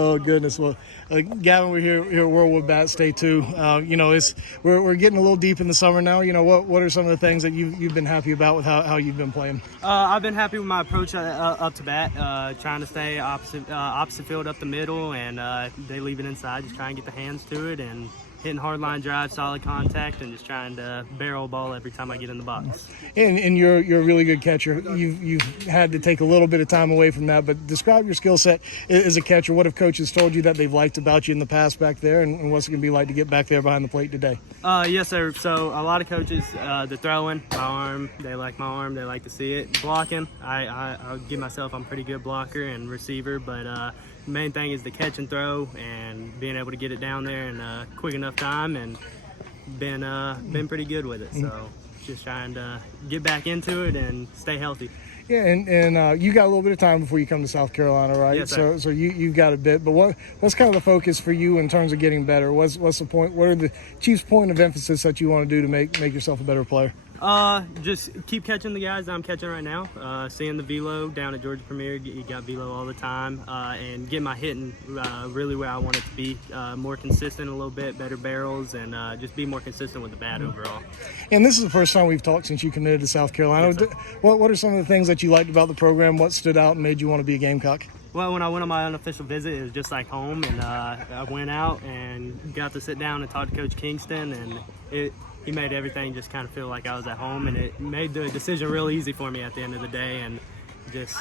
Oh goodness! Well, Gavin, we're here at Worldwood Bats Day 2. We're getting a little deep in the summer now. What are some of the things that you've been happy about with how you've been playing? I've been happy with my approach up to bat, trying to stay opposite field up the middle, and they leave it inside, just try and get the hands to it, and hitting hard line drive, solid contact, and just trying to barrel a ball every time I get in the box. And you're a really good catcher. You've had to take a little bit of time away from that, but describe your skill set as a catcher. What have coaches told you that they've liked about you in the past back there, and what's it going to be like to get back there behind the plate today? Yes, sir. So a lot of coaches, the throwing, my arm, they like my arm, they like to see it. Blocking, I'll give myself, I'm a pretty good blocker and receiver, but the main thing is the catch and throw and being able to get it down there in a quick enough time, and been pretty good with it. So just trying to get back into it and stay healthy. Yeah, and you got a little bit of time before you come to South Carolina, right? Yes, sir. So you've got a bit, but what's kind of the focus for you in terms of getting better? What's the point? What are the Chiefs' point of emphasis that you want to do to make yourself a better player? Just keep catching the guys that I'm catching right now. Seeing the velo down at Georgia Premier, you got velo all the time, and get my hitting really where I want it to be. More consistent a little bit, better barrels, and just be more consistent with the bat overall. And this is the first time we've talked since you committed to South Carolina. Yes, what are some of the things that you liked about the program? What stood out and made you want to be a Gamecock? Well, when I went on my unofficial visit, it was just like home, and I went out and got to sit down and talk to Coach Kingston, and he made everything just kind of feel like I was at home, and it made the decision real easy for me at the end of the day, and just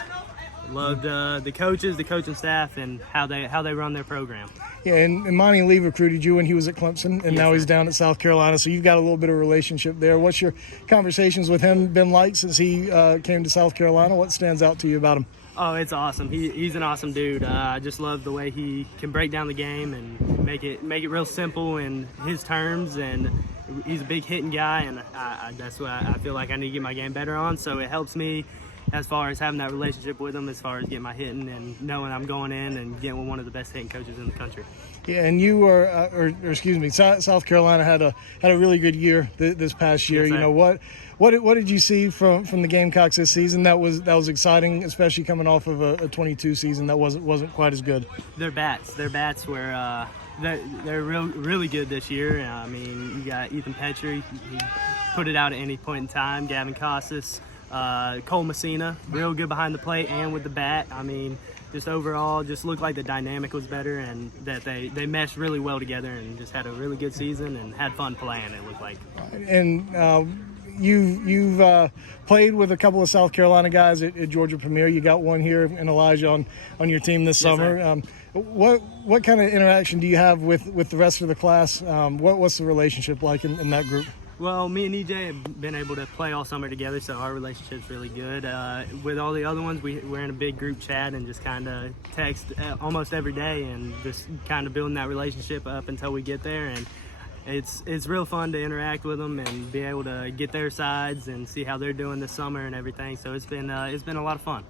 loved the coaches, the coaching staff, and how they run their program. Yeah, and Monty Lee recruited you when he was at Clemson, and yes, now sir. he's down at South Carolina, so you've got a little bit of a relationship there. What's your conversations with him been like since he came to South Carolina? What stands out to you about him? Oh, it's awesome. He's an awesome dude. I just love the way he can break down the game and make it real simple in his terms, and he's a big hitting guy, and that's what I feel like I need to get my game better on. So it helps me as far as having that relationship with him, as far as getting my hitting and knowing I'm going in and getting with one of the best hitting coaches in the country. Yeah, and you were, South Carolina had a really good year this past year. Yes, you know what did you see from the Gamecocks this season that was exciting, especially coming off of a 22 season that wasn't quite as good? Their bats were they're really good this year. I mean, you got Ethan Petrie, he put it out at any point in time. Gavin Braland, Cole Messina, real good behind the plate and with the bat. I mean, just overall, just looked like the dynamic was better, and that they meshed really well together, and just had a really good season and had fun playing, it looked like. And you've played with a couple of South Carolina guys at Georgia Premier. You got one here in Elijah on your team this summer. Sir. What kind of interaction do you have with the rest of the class? What's the relationship like in that group? Well, me and EJ have been able to play all summer together, so our relationship's really good. With all the other ones, we're in a big group chat and just kind of text almost every day, and just kind of building that relationship up until we get there. And it's real fun to interact with them and be able to get their sides and see how they're doing this summer and everything. So it's been a lot of fun.